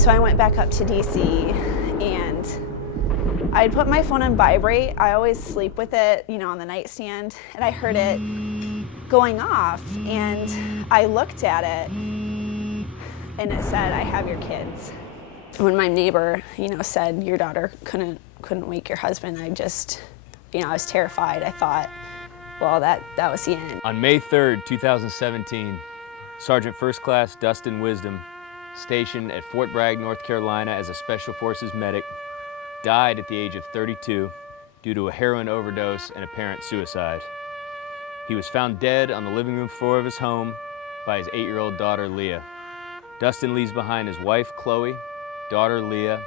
So I went back up to DC, and I'd put my phone on vibrate. I always sleep with it, you know, on the nightstand, and I heard it going off, and I looked at it, and it said, "I have your kids." When my neighbor, you know, said, "Your daughter couldn't wake your husband," I just, you know, I was terrified. I thought, well, that was the end. On May 3rd, 2017, Sergeant First Class Dustin Wisdom, stationed at Fort Bragg, North Carolina as a Special Forces medic, died at the age of 32 due to a heroin overdose and apparent suicide. He was found dead on the living room floor of his home by his 8-year-old daughter, Leah. Dustin leaves behind his wife, Chloe, daughter, Leah,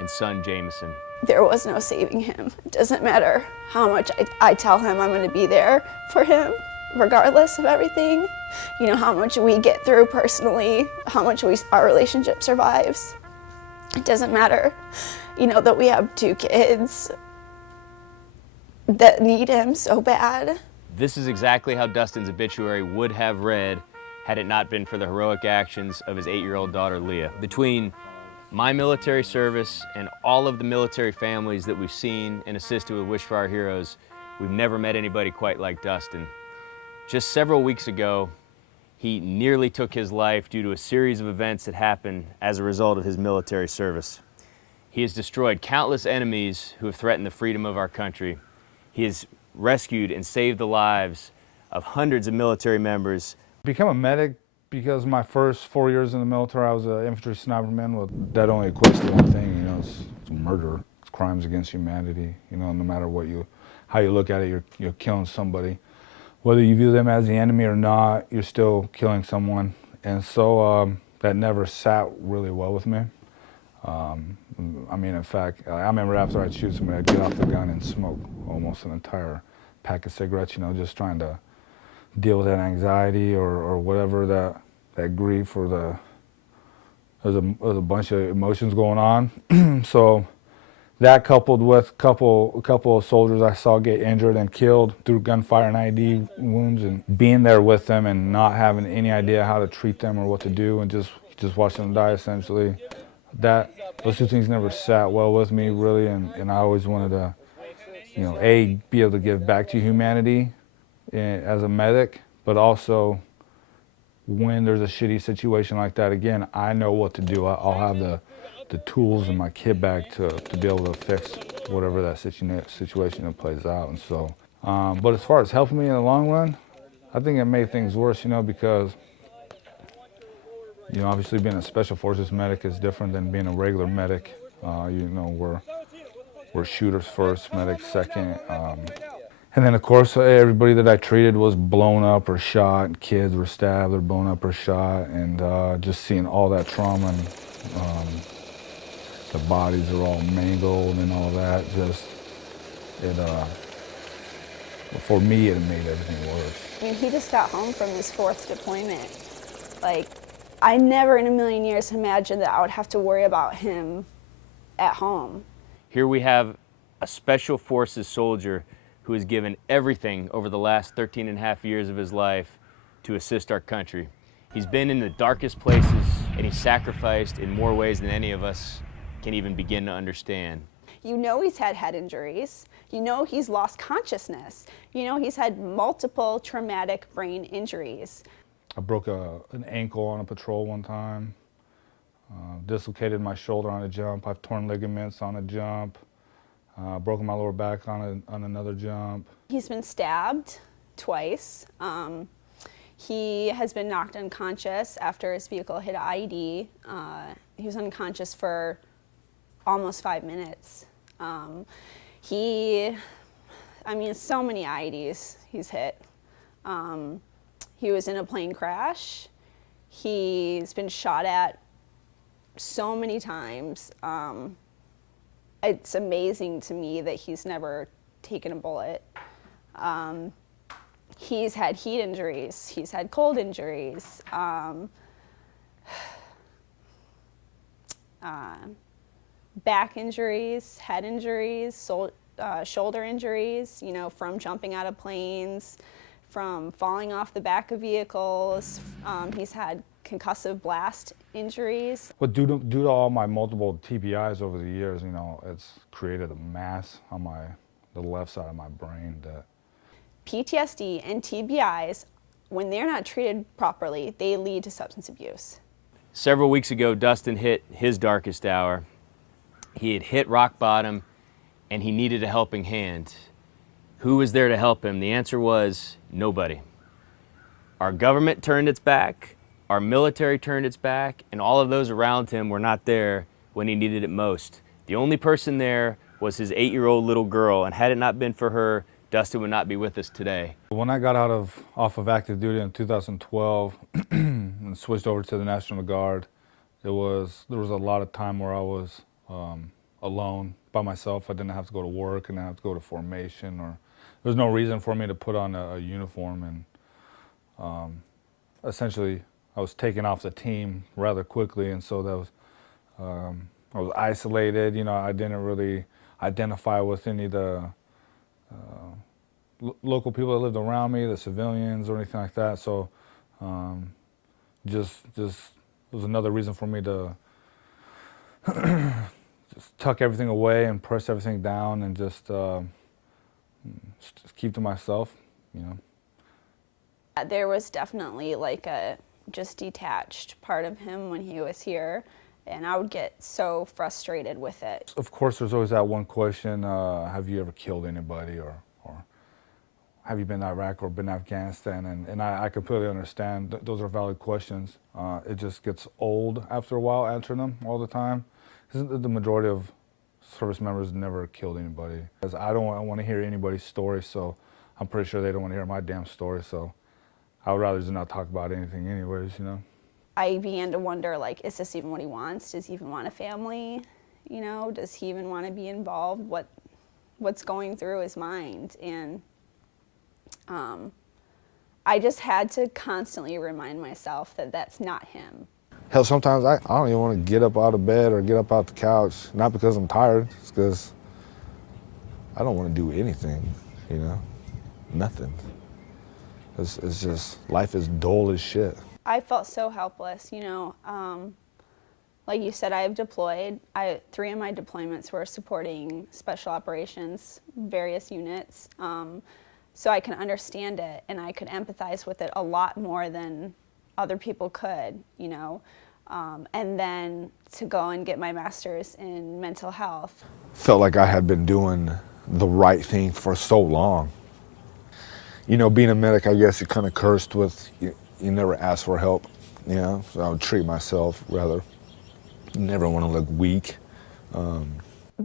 and son, Jameson. There was no saving him. It doesn't matter how much I tell him I'm going to be there for him, regardless of everything. You know, how much we get through personally, how much our relationship survives. It doesn't matter, you know, that we have 2 kids that need him so bad. This is exactly how Dustin's obituary would have read had it not been for the heroic actions of his 8-year-old daughter, Leah. Between my military service and all of the military families that we've seen and assisted with Wish for Our Heroes, we've never met anybody quite like Dustin. Just several weeks ago, he nearly took his life due to a series of events that happened as a result of his military service. He has destroyed countless enemies who have threatened the freedom of our country. He has rescued and saved the lives of hundreds of military members. Become a medic because my first 4 years in the military, I was an infantry sniperman. Well, that only equates to one thing, you know, it's murder. It's crimes against humanity. You know, no matter how you look at it, you're killing somebody. Whether you view them as the enemy or not, you're still killing someone. And so that never sat really well with me. I mean, in fact, I remember after I'd shoot somebody, I'd get off the gun and smoke almost an entire pack of cigarettes, you know, just trying to deal with that anxiety or whatever, that grief or there's a bunch of emotions going on. So that coupled with a couple of soldiers I saw get injured and killed through gunfire and IED wounds, and being there with them and not having any idea how to treat them or what to do, and just watching them die essentially. Those 2 things never sat well with me really, and I always wanted to, you know, be able to give back to humanity as a medic, but also when there's a shitty situation like that again, I know what to do. I'll have the tools in my kit bag to be able to fix whatever that situation that plays out. And so, but as far as helping me in the long run, I think it made things worse, you know, because, you know, obviously being a Special Forces medic is different than being a regular medic. You know, we're shooters first, medics second. And then, of course, everybody that I treated was blown up or shot, and kids were stabbed or blown up or shot, and just seeing all that trauma and the bodies are all mangled and all that, for me, it made everything worse. I mean, he just got home from his 4th deployment. Like, I never in a million years imagined that I would have to worry about him at home. Here we have a Special Forces soldier who has given everything over the last 13 and a half years of his life to assist our country. He's been in the darkest places, and he's sacrificed in more ways than any of us can even begin to understand. You know he's had head injuries. You know he's lost consciousness. You know he's had multiple traumatic brain injuries. I broke an ankle on a patrol one time, dislocated my shoulder on a jump. I've torn ligaments on a jump. Broken my lower back on another jump. He's been stabbed twice. He has been knocked unconscious after his vehicle hit an IED. He was unconscious for almost 5 minutes. I mean, so many IEDs he's hit. He was in a plane crash. He's been shot at so many times. It's amazing to me that he's never taken a bullet. He's had heat injuries. He's had cold injuries. Back injuries, head injuries, shoulder injuries, you know, from jumping out of planes, from falling off the back of vehicles. He's had concussive blast injuries. But due to all my multiple TBIs over the years, you know, it's created a mass on the left side of my brain that... PTSD and TBIs, when they're not treated properly, they lead to substance abuse. Several weeks ago, Dustin hit his darkest hour. He had hit rock bottom and he needed a helping hand. Who was there to help him? The answer was nobody. Our government turned its back, our military turned its back, and all of those around him were not there when he needed it most. The only person there was his 8-year-old little girl, and had it not been for her, Dustin would not be with us today. When I got off of active duty in 2012 and switched over to the National Guard, there was a lot of time where I was alone by myself. I didn't have to go to work, I didn't have to go to formation, or there was no reason for me to put on a uniform. And essentially, I was taken off the team rather quickly, and so that was I was isolated. You know, I didn't really identify with any of the local people that lived around me, the civilians or anything like that. So just it was another reason for me to just tuck everything away and press everything down and just keep to myself, you know. There was definitely like a just detached part of him when he was here, and I would get so frustrated with it. Of course, there's always that one question, have you ever killed anybody, or have you been to Iraq or been to Afghanistan? And I completely understand. Those are valid questions. It just gets old after a while answering them all the time. The majority of service members never killed anybody. Because I don't want to hear anybody's story, so I'm pretty sure they don't want to hear my damn story, so I would rather just not talk about anything anyways, you know? I began to wonder, like, is this even what he wants? Does he even want a family? You know, does he even want to be involved? What's going through his mind? And I just had to constantly remind myself that that's not him. Hell, sometimes I don't even want to get up out of bed or get up out the couch, not because I'm tired, it's because I don't want to do anything, you know, nothing. It's just, life is dull as shit. I felt so helpless, you know. Like you said, I've deployed. 3 of my deployments were supporting special operations, various units. So I can understand it and I could empathize with it a lot more than other people could, you know. And then to go and get my master's in mental health. Felt like I had been doing the right thing for so long. You know, being a medic, I guess you're kind of cursed with, you never ask for help, you know, so I would treat myself rather. Never want to look weak.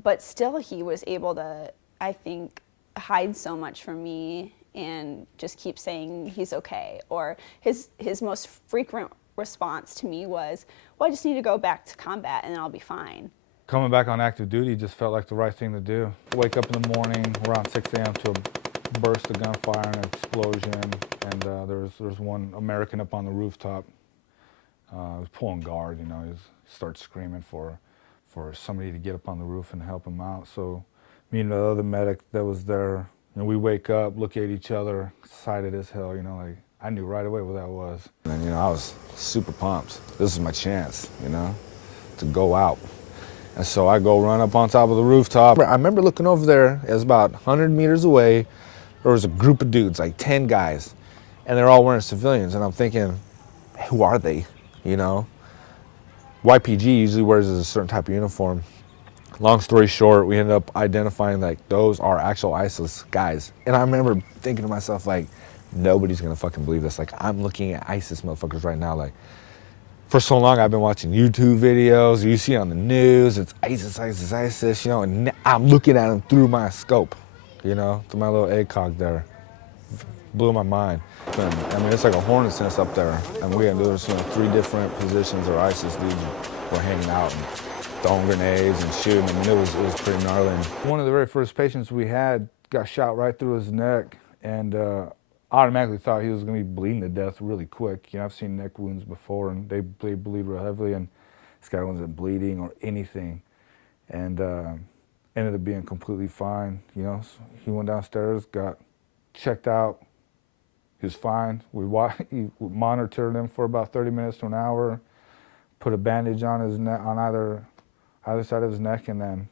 But still he was able to, I think, hide so much from me and just keep saying he's okay. Or his most frequent response to me was, well, I just need to go back to combat and then I'll be fine. Coming back on active duty just felt like the right thing to do. Wake up in the morning around 6 a.m. to a burst of gunfire and an explosion, and there was one American up on the rooftop. He was pulling guard, you know, he starts screaming for somebody to get up on the roof and help him out. So me and the other medic that was there, you know, we wake up, look at each other, excited as hell, you know, like I knew right away what that was. And, you know, I was super pumped. This is my chance, you know, to go out. And so I go run up on top of the rooftop. I remember looking over there, it was about 100 meters away. There was a group of dudes, like 10 guys, and they're all wearing civilians. And I'm thinking, who are they, you know? YPG usually wears a certain type of uniform. Long story short, we ended up identifying like those are actual ISIS guys. And I remember thinking to myself, like, nobody's gonna fucking believe this. Like, I'm looking at ISIS motherfuckers right now. Like, for so long I've been watching YouTube videos, you see on the news, it's ISIS, ISIS, ISIS, you know, and I'm looking at them through my scope, you know, through my little ACOG there. Blew my mind. And, I mean, it's like a hornet's nest up there. And there's, you know, 3 different positions where ISIS dudes were hanging out and throwing grenades and shooting. I mean, it was pretty gnarly. One of the very first patients we had got shot right through his neck, and automatically thought he was going to be bleeding to death really quick. You know, I've seen neck wounds before, and they bleed real heavily, and this guy wasn't bleeding or anything, and ended up being completely fine. You know, so he went downstairs, got checked out. He was fine. We monitored him for about 30 minutes to an hour, put a bandage on his neck, on either side of his neck, and then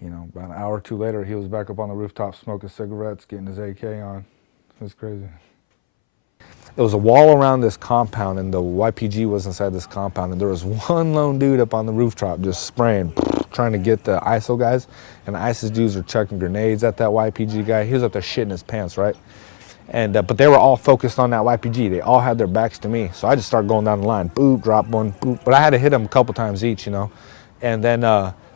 you know, about an hour or two later, he was back up on the rooftop smoking cigarettes, getting his AK on. It was crazy. There was a wall around this compound, and the YPG was inside this compound, and there was one lone dude up on the rooftop just spraying, trying to get the ISIL guys, and the ISIS dudes were chucking grenades at that YPG guy. He was up there shitting his pants, right? And but they were all focused on that YPG. They all had their backs to me, so I just started going down the line, boop, drop one, boop. But I had to hit him a couple times each, you know. And then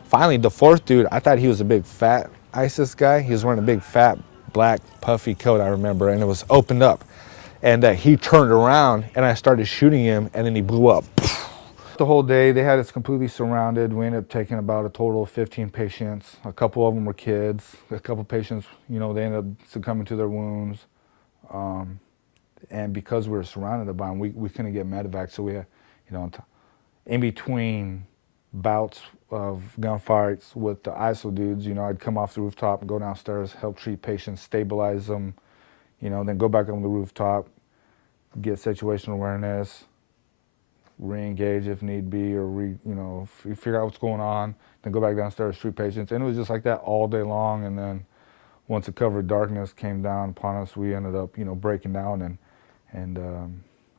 finally, the fourth dude, I thought he was a big fat ISIS guy. He was wearing a big fat black puffy coat, I remember, and it was opened up. And he turned around, and I started shooting him, and then he blew up. The whole day, they had us completely surrounded. We ended up taking about a total of 15 patients. A couple of them were kids. A couple of patients, you know, they ended up succumbing to their wounds. And because we were surrounded by them, we couldn't get medevac. So we had, you know, in between bouts of gunfights with the ISIL dudes, you know, I'd come off the rooftop and go downstairs, help treat patients, stabilize them, you know, then go back on the rooftop, get situational awareness, re-engage if need be, or you know, figure out what's going on, then go back downstairs, treat patients. And it was just like that all day long. And then once the cover of darkness came down upon us, we ended up, you know, breaking down and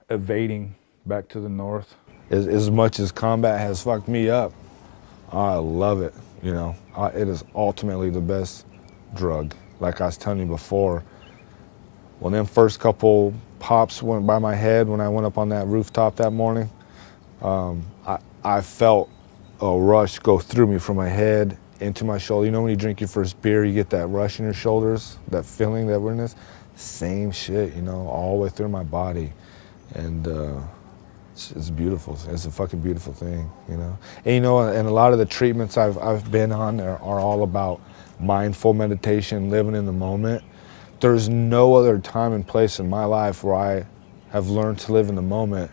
evading back to the north. As much as combat has fucked me up, I love it, you know. It is ultimately the best drug. Like I was telling you before, when them first couple pops went by my head when I went up on that rooftop that morning, I felt a rush go through me from my head into my shoulder. You know when you drink your first beer, you get that rush in your shoulders, that feeling, that weirdness? Same shit, you know, all the way through my body. And it's beautiful. It's a fucking beautiful thing, you know? And you know, and a lot of the treatments I've been on are all about mindful meditation, living in the moment. There's no other time and place in my life where I have learned to live in the moment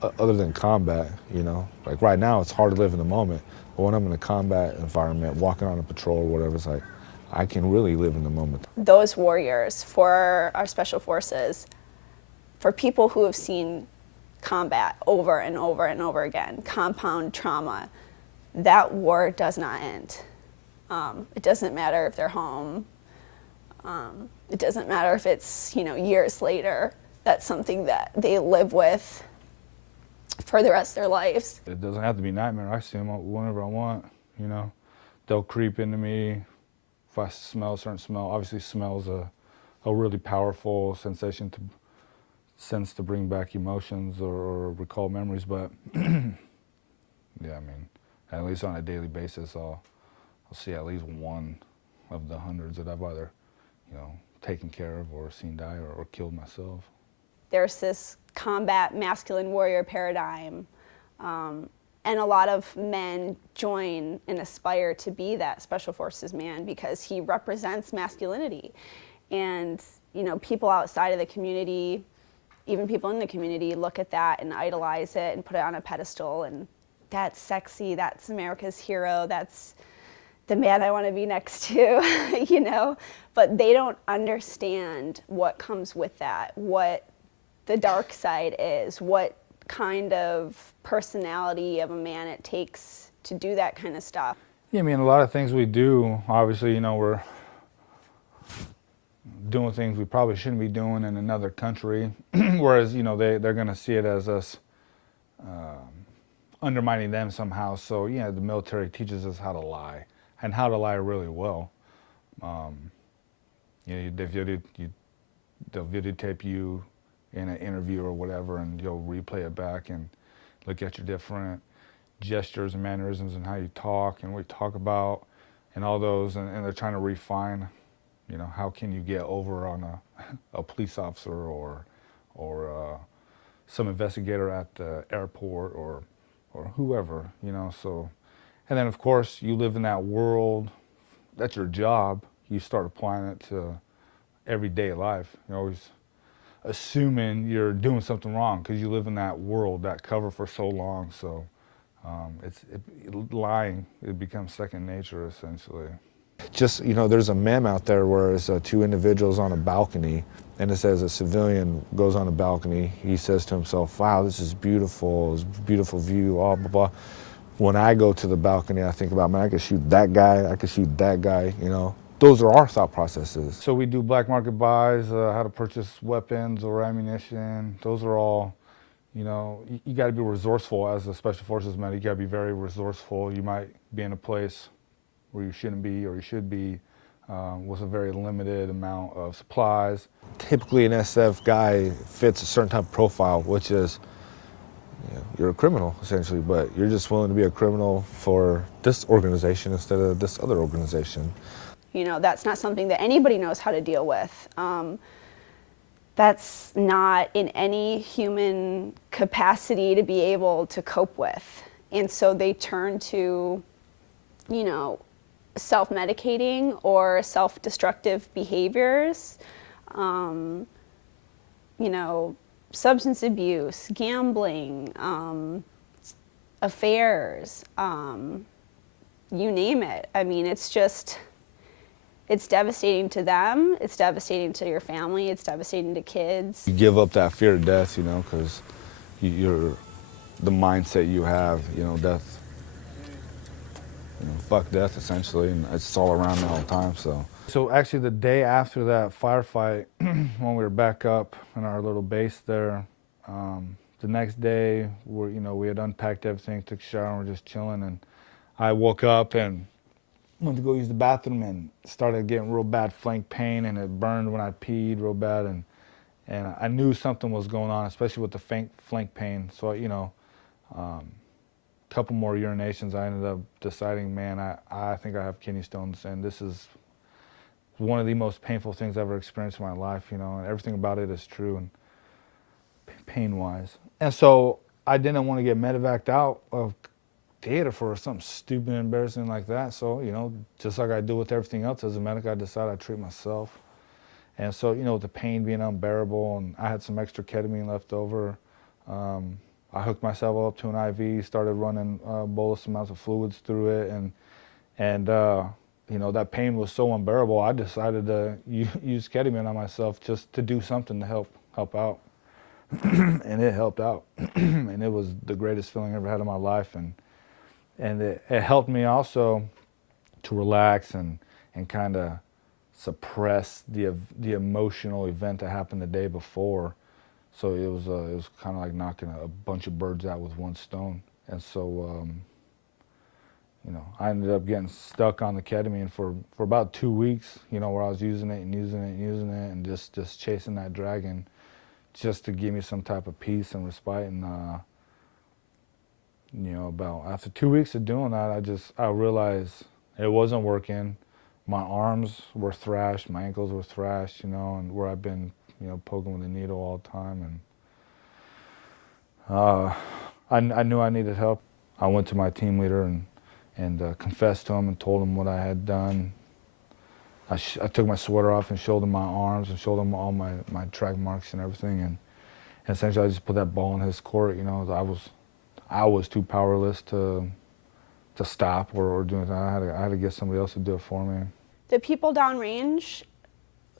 other than combat, you know? Like right now, it's hard to live in the moment. But when I'm in a combat environment, walking on a patrol or whatever, it's like, I can really live in the moment. Those warriors, for our special forces, for people who have seen combat over and over and over again, compound trauma, that war does not end. It doesn't matter if they're home. It doesn't matter if it's, you know, years later. That's something that they live with for the rest of their lives. It doesn't have to be nightmare. I see them whenever I want, you know. They'll creep into me if I smell a certain smell. Obviously, smell's a really powerful sensation to bring back emotions or recall memories. But yeah, I mean, at least on a daily basis, I'll see at least one of the hundreds that I've either, you know, taken care of or seen die or killed myself. There's this combat masculine warrior paradigm, and a lot of men join and aspire to be that special forces man because he represents masculinity. And, you know, people outside of the community, even people in the community, look at that and idolize it and put it on a pedestal, and that's sexy, that's America's hero, that's the man I want to be next to, you know? But they don't understand what comes with that, what the dark side is, what kind of personality of a man it takes to do that kind of stuff. Yeah, I mean, a lot of things we do, obviously, you know, we're doing things we probably shouldn't be doing in another country, whereas, you know, they're going to see it as us undermining them somehow. So, yeah, the military teaches us how to lie, and how to lie really well. You know, they'll videotape you in an interview or whatever, and you'll replay it back and look at your different gestures and mannerisms and how you talk and what you talk about and all those, and they're trying to refine, you know, how can you get over on a police officer or some investigator at the airport or whoever, you know. So, and then of course you live in that world, that's your job, you start applying it to everyday life. You're always assuming you're doing something wrong because you live in that world, that cover for so long. So lying, it becomes second nature essentially. Just, you know, there's a meme out there where it's two individuals on a balcony, and it says a civilian goes on a balcony. He says to himself, wow, this is beautiful, it's a beautiful view, blah, blah, blah. When I go to the balcony, I think about, man, I could shoot that guy, I could shoot that guy, you know. Those are our thought processes. So we do black market buys, how to purchase weapons or ammunition. Those are all, you know, you got to be resourceful as a special forces man. You got to be very resourceful. You might be in a place where you shouldn't be or you should be with a very limited amount of supplies. Typically an SF guy fits a certain type of profile, which is, you know, you're a criminal essentially, but you're just willing to be a criminal for this organization instead of this other organization. You know, that's not something that anybody knows how to deal with. That's not in any human capacity to be able to cope with. And so they turn to, you know, self-medicating or self-destructive behaviors, you know, substance abuse, gambling, affairs, you name it. I mean, it's just, it's devastating to them, it's devastating to your family, it's devastating to kids. You give up that fear of death, you know, because you're, the mindset you have, you know, death, you know, fuck death essentially, and it's all around me all the time, so. So actually the day after that firefight, when we were back up in our little base there, the next day, we had unpacked everything, took a shower, and we're just chilling, and I woke up and went to go use the bathroom and started getting real bad flank pain, and it burned when I peed real bad, and I knew something was going on, especially with the flank pain. So, you know, a couple more urinations, I ended up deciding, man, I think I have kidney stones, and this is one of the most painful things I've ever experienced in my life, you know, and everything about it is true, and pain-wise. And so I didn't want to get medevaced out of theater for something stupid and embarrassing like that. So, you know, just like I do with everything else as a medic, I decided I'd treat myself. And so, you know, with the pain being unbearable, and I had some extra ketamine left over, I hooked myself up to an IV, started running bolus amounts of fluids through it, and you know, that pain was so unbearable, I decided to use ketamine on myself just to do something to help out. And it helped out. And it was the greatest feeling I ever had in my life. And it helped me also to relax and kind of suppress the emotional event that happened the day before. So it was kind of like knocking a bunch of birds out with one stone. And so, you know, I ended up getting stuck on the ketamine for about 2 weeks, you know, where I was using it and just chasing that dragon just to give me some type of peace and respite. And, you know, about after 2 weeks of doing that, I realized it wasn't working. My arms were thrashed, my ankles were thrashed, you know, and where I've been, you know, poking with a needle all the time. And I knew I needed help. I went to my team leader and confessed to him and told him what I had done. I took my sweater off and showed him my arms and showed him all my track marks and everything. And essentially I just put that ball in his court, you know. I was too powerless to stop or do anything. I had to get somebody else to do it for me. The people downrange,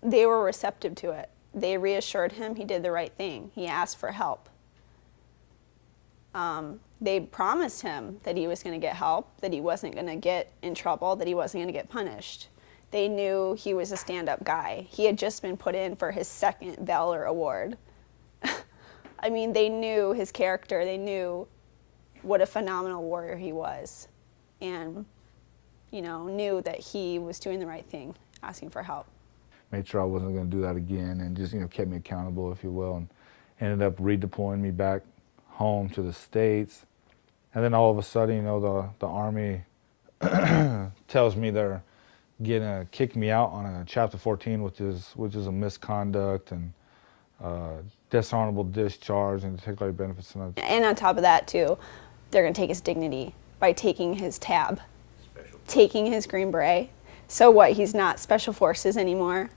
they were receptive to it. They reassured him he did the right thing. He asked for help. They promised him that he was going to get help, that he wasn't going to get in trouble, that he wasn't going to get punished. They knew he was a stand-up guy. He had just been put in for his second Valor Award. I mean, they knew his character. They knew what a phenomenal warrior he was, and, you know, knew that he was doing the right thing, asking for help. Made sure I wasn't going to do that again, and just, you know, kept me accountable, if you will, and ended up redeploying me back home to the States. And then all of a sudden, you know, the Army tells me they're gonna kick me out on a Chapter 14, which is a misconduct and dishonorable discharge and take away benefits. And on top of that, too, they're gonna take his dignity by taking his tab, taking his Green Beret. So what? He's not Special Forces anymore.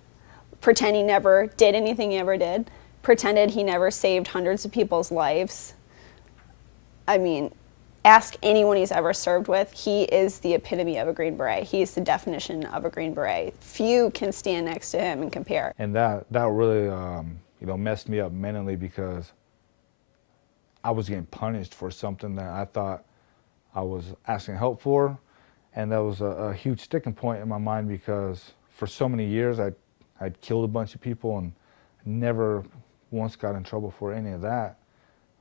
Pretend he never did anything he ever did. Pretended he never saved hundreds of people's lives. I mean, ask anyone he's ever served with, he is the epitome of a Green Beret. He is the definition of a Green Beret. Few can stand next to him and compare. And that really, you know, messed me up mentally, because I was getting punished for something that I thought I was asking help for. And that was a huge sticking point in my mind, because for so many years I'd killed a bunch of people and never once got in trouble for any of that.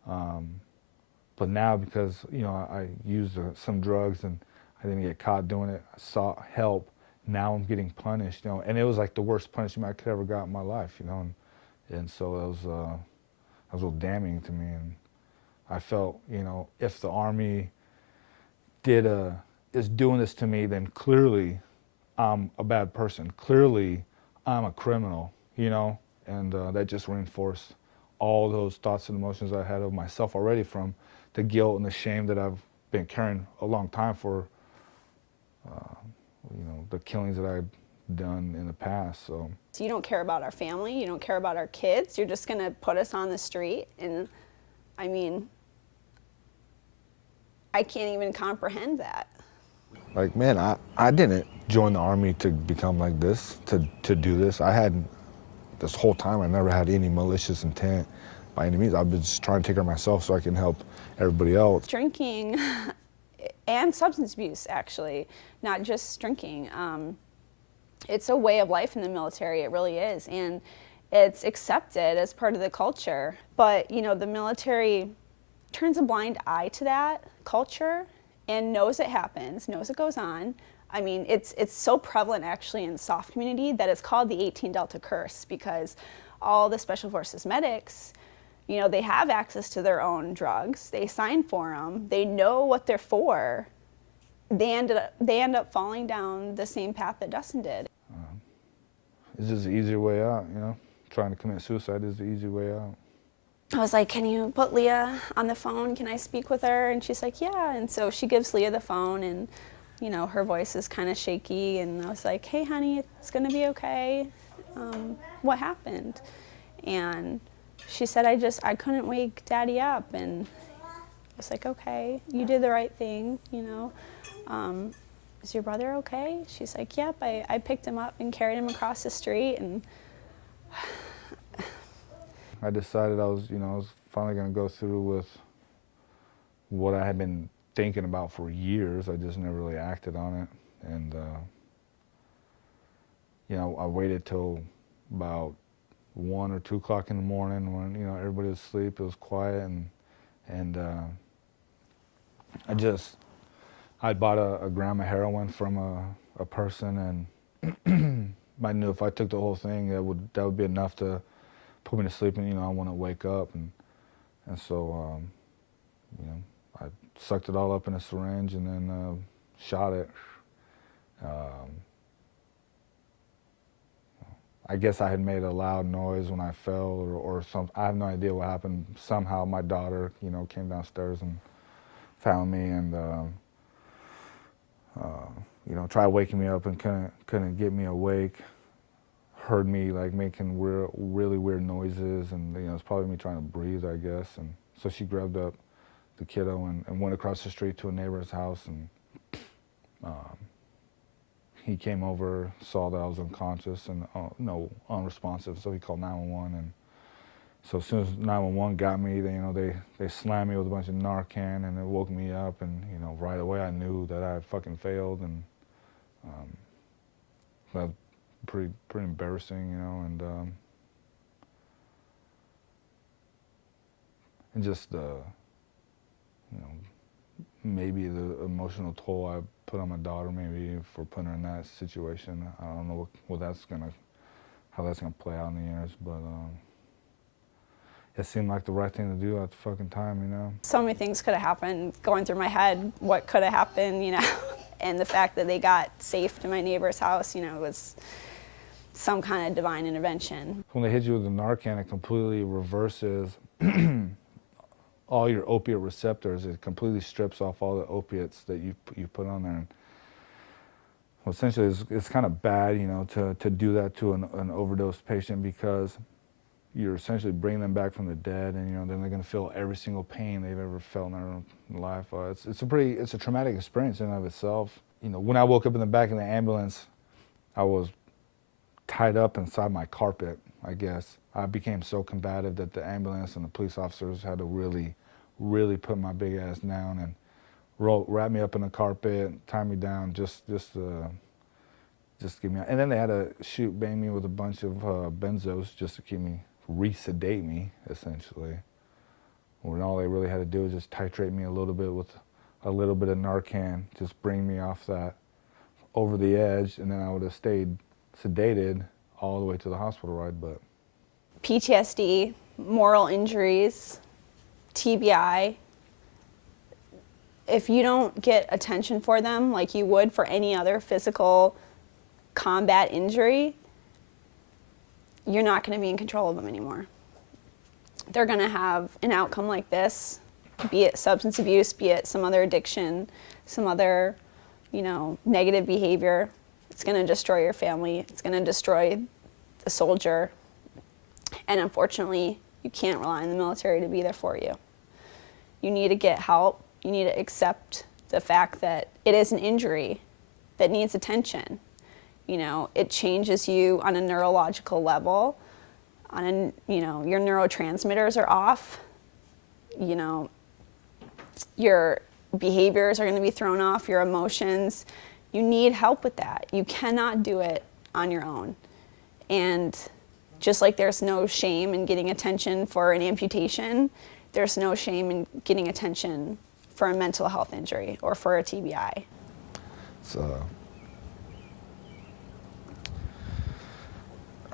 But now, because, you know, I used some drugs and I didn't get caught doing it, I sought help, now I'm getting punished, you know, and it was like the worst punishment I could ever got in my life, you know, and so it was a little damning to me. And I felt, you know, if the Army is doing this to me, then clearly I'm a bad person. Clearly I'm a criminal, you know, and that just reinforced all those thoughts and emotions I had of myself already, from the guilt and the shame that I've been carrying a long time for, you know, the killings that I'd done in the past. So you don't care about our family, you don't care about our kids, you're just gonna put us on the street. And I mean, I can't even comprehend that. Like, man, I didn't join the Army to become like this, to do this. This whole time I never had any malicious intent by any means. I've been just trying to take care of myself so I can help everybody else. Drinking and substance abuse, actually, not just drinking. It's a way of life in the military, it really is, and it's accepted as part of the culture. But, you know, the military turns a blind eye to that culture and knows it happens, knows it goes on. I mean, it's so prevalent actually in the SOF community that it's called the 18 Delta curse, because all the Special Forces medics, you know, they have access to their own drugs, they sign for them, they know what they're for. They end up falling down the same path that Dustin did. it's just the easier way out, you know. Trying to commit suicide is the easy way out. I was like, can you put Leah on the phone? Can I speak with her? And she's like, yeah. And so she gives Leah the phone, and, you know, her voice is kind of shaky. And I was like, hey, honey, it's going to be okay. What happened? And she said, I couldn't wake Daddy up. And I was like, okay, you did the right thing, you know. Is your brother okay? She's like, yep, I picked him up and carried him across the street. And I decided I was finally going to go through with what I had been thinking about for years. I just never really acted on it. And, you know, I waited till about 1 or 2 o'clock in the morning when, you know, everybody was asleep, it was quiet, and I bought a gram of heroin from a person, and I knew if I took the whole thing, that would be enough to put me to sleep, and, you know, I want to wake up, and so, you know, I sucked it all up in a syringe and then shot it. I guess I had made a loud noise when I fell, or something. I have no idea what happened. Somehow my daughter, you know, came downstairs and found me, and you know, tried waking me up and couldn't get me awake. Heard me like making really weird noises, and, you know, it's probably me trying to breathe, I guess. And so she grabbed up the kiddo and went across the street to a neighbor's house, and he came over, saw that I was unconscious and unresponsive, so he called 911. And so as soon as 911 got me, they slammed me with a bunch of Narcan, and it woke me up, and, you know, right away I knew that I had fucking failed, and that was pretty embarrassing, you know, and just you know, maybe the emotional toll I put on my daughter, maybe for putting her in that situation. I don't know how that's gonna play out in the years, but it seemed like the right thing to do at the fucking time, you know. so many things could have happened going through my head, what could have happened, you know, and the fact that they got safe to my neighbor's house, you know, was some kind of divine intervention. When they hit you with the Narcan, it completely reverses all your opiate receptors. It completely strips off all the opiates that you put on there. And, well, essentially, it's kind of bad, you know, to do that to an overdose patient, because you're essentially bringing them back from the dead, and then they're gonna feel every single pain they've ever felt in their own life. It's a traumatic experience in and of itself. When I woke up in the back of the ambulance, I was tied up inside my carpet, I guess. I became so combative that the ambulance and the police officers had to really, really put my big ass down and wrap me up in the carpet, tie me down, just give me. And then they had to bang me with a bunch of benzos just to keep me, sedate me, essentially. When all they really had to do was just titrate me a little bit with a little bit of Narcan, just bring me off that, over the edge, and then I would have stayed sedated all the way to the hospital ride. But PTSD, moral injuries, TBI, if you don't get attention for them like you would for any other physical combat injury, you're not going to be in control of them anymore. They're going to have an outcome like this, be it substance abuse, be it some other addiction, some other, negative behavior. It's going to destroy your family. It's going to destroy the soldier. And unfortunately, you can't rely on the military to be there for you. You need to get help. You need to accept the fact that it is an injury that needs attention. It changes you on a neurological level. Your neurotransmitters are off. Your behaviors are going to be thrown off, your emotions. You need help with that. You cannot do it on your own. And just like there's no shame in getting attention for an amputation, there's no shame in getting attention for a mental health injury or for a TBI. So,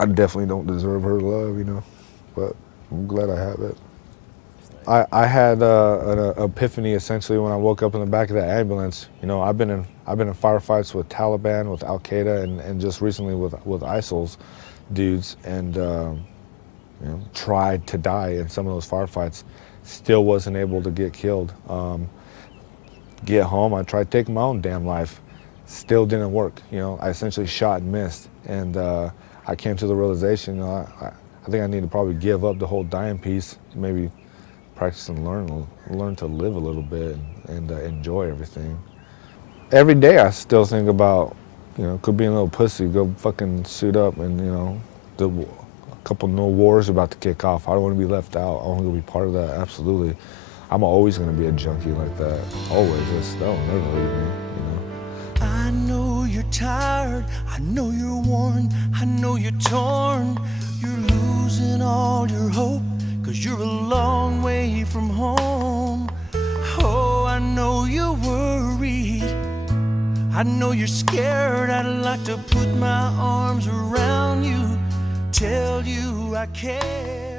I definitely don't deserve her love, but I'm glad I have it. I had an epiphany essentially when I woke up in the back of that ambulance. I've been in firefights with Taliban, with Al Qaeda, and just recently with ISIL's dudes, and tried to die in some of those firefights. Still wasn't able to get killed. Get home, I tried taking my own damn life. Still didn't work. I essentially shot and missed, and I came to the realization, I think I need to probably give up the whole dying piece, maybe practice and learn to live a little bit and enjoy everything. Every day I still think about, could be a little pussy, go fucking suit up, and a couple no wars about to kick off. I don't want to be left out. I want to be part of that. Absolutely. I'm always going to be a junkie like that. Always. That'll never leave me. I know you're tired. I know you're worn. I know you're torn. You're losing all your hope, 'cause you're a long way from home. Oh, I know you're worried. I know you're scared. I'd like to put my arms around you, tell you I care.